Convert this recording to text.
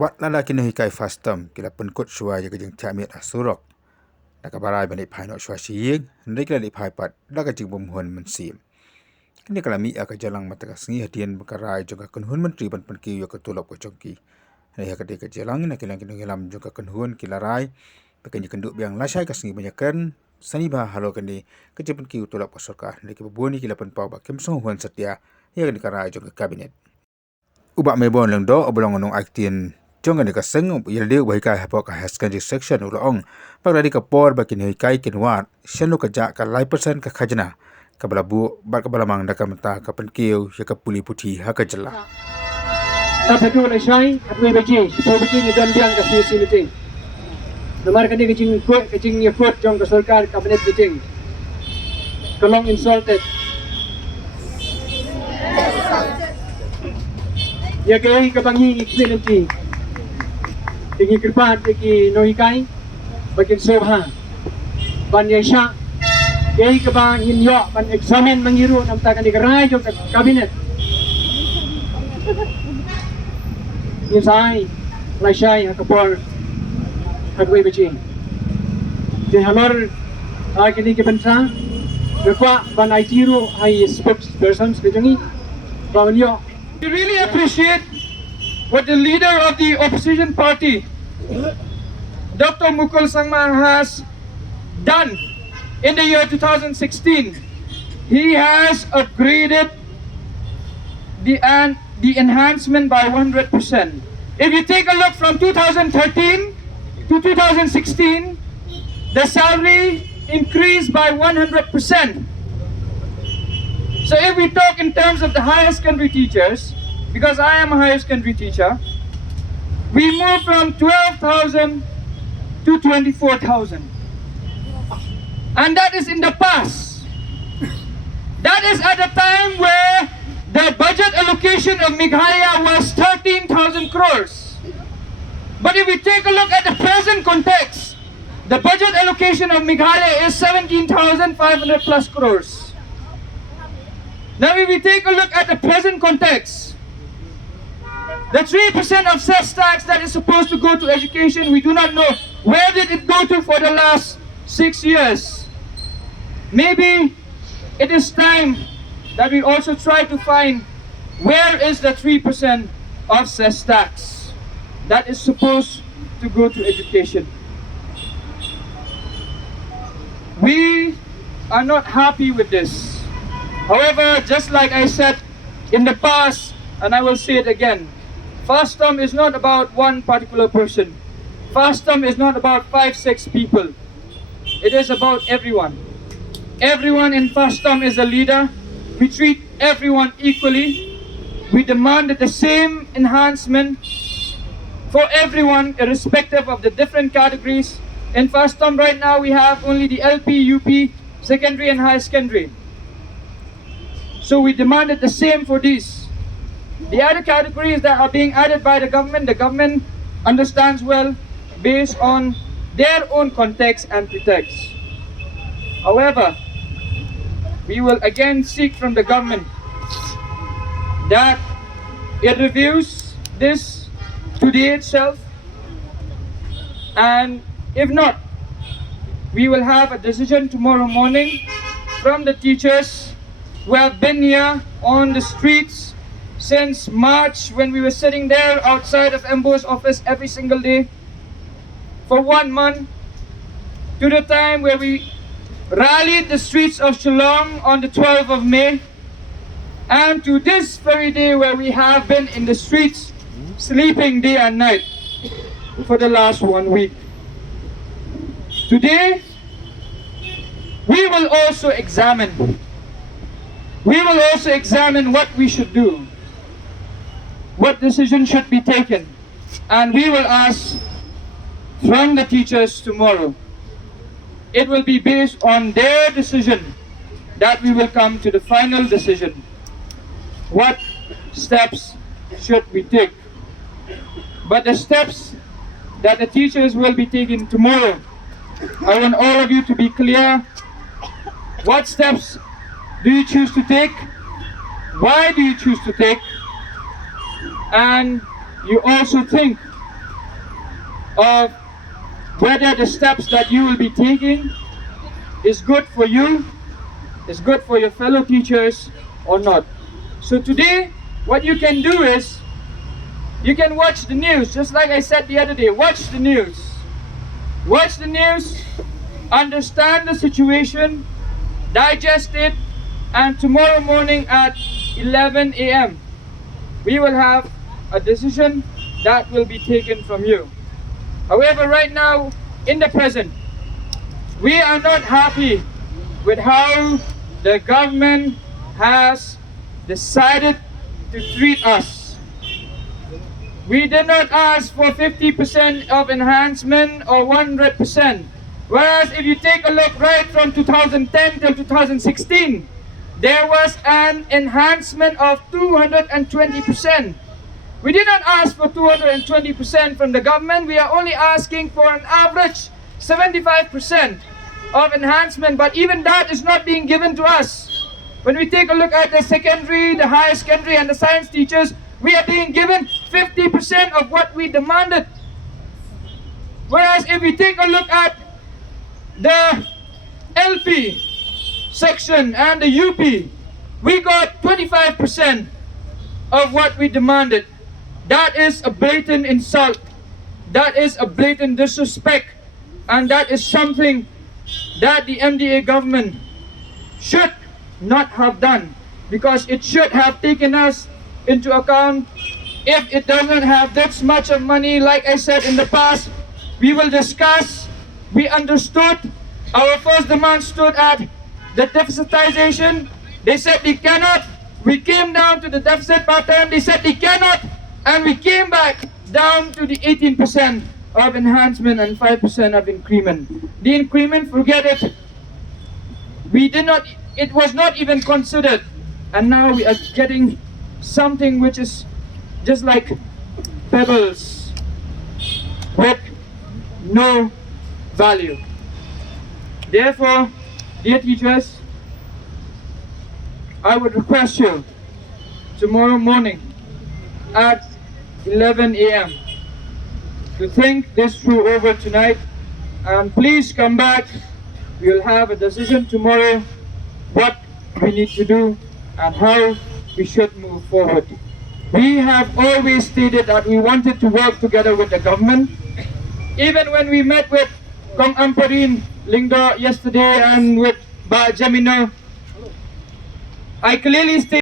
วัดละลากินหิกายฟาสตัมกิลาปนกดชัวยังก็ยังจะมีอสุรกนักบารายบันไดภายนอกชัวชียิงได้กระดิภายปัดแล้วก็จึงบ่มหวนมันเสียมนี่กระมีอากาศจังมาตะกสีหเดียนบกรายจงกับคนหุ่นมันตรีบันปันกิวกับตัวหลบกับจงกีในหากเด็กจังนักกิลังกินกิลามจงกับคนหุ่นกิลารายเป็นกันยังดูเบียงลาใช้กับสีบรรยากาศสนิบาฮัลโหลกันนี้ก็จะเป็นกิวตัวหลบกับสุรกาในกิบบัวนี่กิลาปันเป่าบักเข้มส่งหุ่นสัตยายังกันกรายจงกับคาบิเนตอุบะเมบอนเรื่องดอกอบลองนงไอเทียนจงกันนี่ก็ซึ่งยันเดียวไว้กับพวกฮัสกันดิเซคชั่นอุลองปากdari kapor bakin hikai kinwat shanu kaja ka lai persen ka khajna ka balabu bar ka balamang da kamta ka penkiu ya ka puli puthi ha ka jalla ta phetu lai shai atwe beji po beji ni dan biang ka si meeting namar ka ni ka jing ye kot jong ka sarkar cabinet meeting kalong insulted ya kai ka bangi excellently tigi kirpat tigi Nonghikai bakin sobha ban yasha kay ka ba hinyo ban examen mangiru nam ta kan ikaray jog sa cabinet insai lai shai hakapor hatwe bechi de halor kini ke bansa rekwa ban aitiru ai spokespersons kejangi bawanyo. We really appreciate what the leader of the opposition party Dr. Mukul Sangma has done in the year 2016. He has upgraded the enhancement by 100%. If you take a look from 2013 to 2016, the salary increased by 100%. So if we talk in terms of the higher secondary teachers, because I am a higher secondary teacher, we moved from 12,000 to 24,000. And that is in the past. That is at a time where the budget allocation of Meghalaya was 13,000 crores. But if we take a look at the present context, the budget allocation of Meghalaya is 17,500 plus crores. Now if we take a look at the present context, the 3% of cess tax that is supposed to go to education, we do not know where did it go to for the last 6 years. Maybe it is time that we also try to find where is the 3% of cess tax that is supposed to go to education. We are not happy with this. However, just like I said in the past, and I will say it again, FASTM is not about one particular person. FASTM is not about 5-6 people. It is about everyone. Everyone in FASTM is a leader. We treat everyone equally. We demand the same enhancement for everyone, irrespective of the different categories. In FASTM right now, we have only the LP, UP, secondary and high secondary. So we demanded the same for these. The other categories that are being added by the government understands well based on their own context and pretext. However, we will again seek from the government that it reviews this today itself, and if not, we will have a decision tomorrow morning from the teachers who have been here on the streets since March, when we were sitting there outside of MBO's office every single day for 1 month, to the time where we rallied the streets of Shillong on the 12th of May, and to this very day where we have been in the streets sleeping day and night for the last 1 week. Today, we will also examine what we should do, what decision should be taken, and we will ask from the teachers tomorrow. It will be based on their decision that we will come to the final decision. What steps should we take? But the steps that the teachers will be taking tomorrow, I want all of you to be clear. What steps do you choose to take? Why do you choose to take? And you also think of whether the steps that you will be taking is good for you, is good for your fellow teachers or not. So today, what you can do is, you can watch the news, just like I said the other day, watch the news. Watch the news, understand the situation, digest it, and tomorrow morning at 11 a.m. we will have a decision that will be taken from you. However, right now, in the present, we are not happy with how the government has decided to treat us. We did not ask for 50% of enhancement or 100%. Whereas if you take a look right from 2010 till 2016, there was an enhancement of 220%. We did not ask for 220% from the government. We are only asking for an average 75% of enhancement, but even that is not being given to us. When we take a look at the secondary, the higher secondary and the science teachers, we are being given 50% of what we demanded. Whereas if we take a look at the LP section and the UP, we got 25% of what we demanded. That is a blatant insult. That is a blatant disrespect. And that is something that the MDA government should not have done, because it should have taken us into account. If it doesn't have this much of money, like I said in the past, we will discuss. We understood. Our first demand stood at the deficitization. They said they cannot. We came down to the deficit pattern. They said they cannot. And we came back down to the 18% of enhancement and 5% of increment. The increment, forget it. We did not, it was not even considered. And now we are getting something which is just like pebbles with no value. Therefore, dear teachers, I would request you tomorrow morning at 11 a.m. to think this through over tonight, and please come back. We'll have a decision tomorrow what we need to do and how we should move forward. We have always stated that we wanted to work together with the government. Even when we met with Kong Amparin Lingdo yesterday and with Ba Jamino, I clearly stated